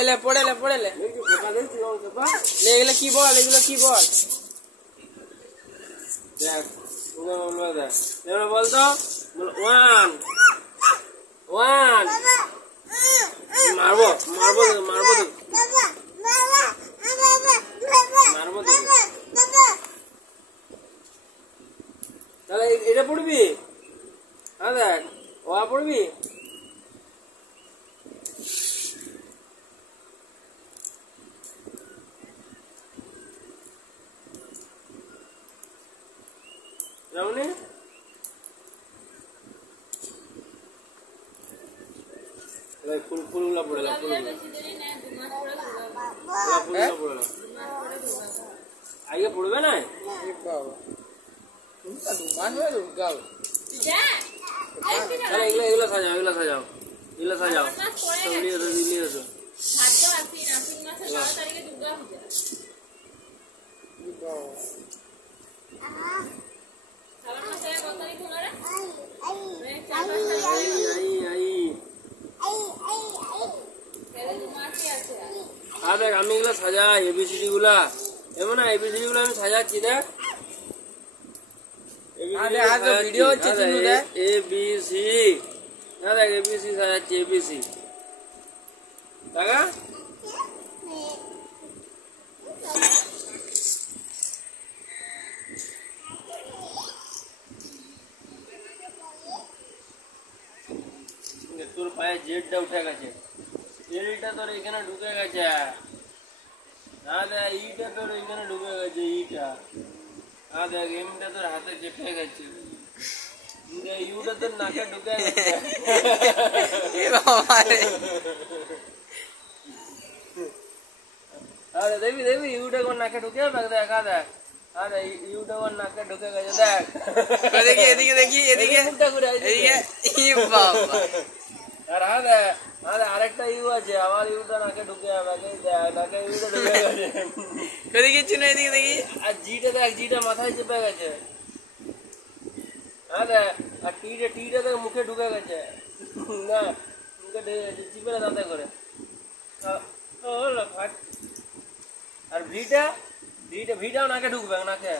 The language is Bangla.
ले पड़े ले ले एगुलो की बल देख बोल तो वन वन मारबो मारबो मारबो मारबो তাহলে এটা পড়বি হ্যাঁ দেখ ওয়া পড়বি রামনি ভাই ফুল ফুলগুলা পড়ে না ফুলগুলা পড়ে আগে পড়বে না বাবা এগুলো সাজাও দেখ আমি এগুলো সাজাই এবিসিডি গুলা এমন না এবিসিডি গুলো আমি সাজাচ্ছি দেখ ভিডিও হচ্ছে এবিসি না দেখ এবিসি সাজাচ্ছি এবিসি টাকা তোর পায়ে জেডটা উঠে গেছে এলটা তোর এখানে ঢুকে গেছে না দেখ ইটা তোর এখানে ঢুকে গেছে ইটা हाँ देख एमटा तो हाथे চেপে গেছে ইউটা তো নাকে ঢুকে গেছে এ বাবা রে আরে দেবি ইউটা কোন নাকে ঢুকে দেখ দেখা দেখ আরে ইউটা কোন নাকে ঢুকে গেছে দেখ এদিকে উল্টা করে এদিকে ই বাবা আর আরে আরেকটা ইউ আছে আমার ইউটা নাকে ঢুকে যাবে দেখ নাকে ইউটা ঢুকে গেছে এদিকে চিনে এদিকে দেখি আর জিটা দেখ জিটা মাথায় চেপে গেছে আরে আর টিটা দেখ মুখে ঢুকে গেছে না মুখে চিপে না দাঁতে করে আর ভিটাও নাকে ঢুকবে নাকে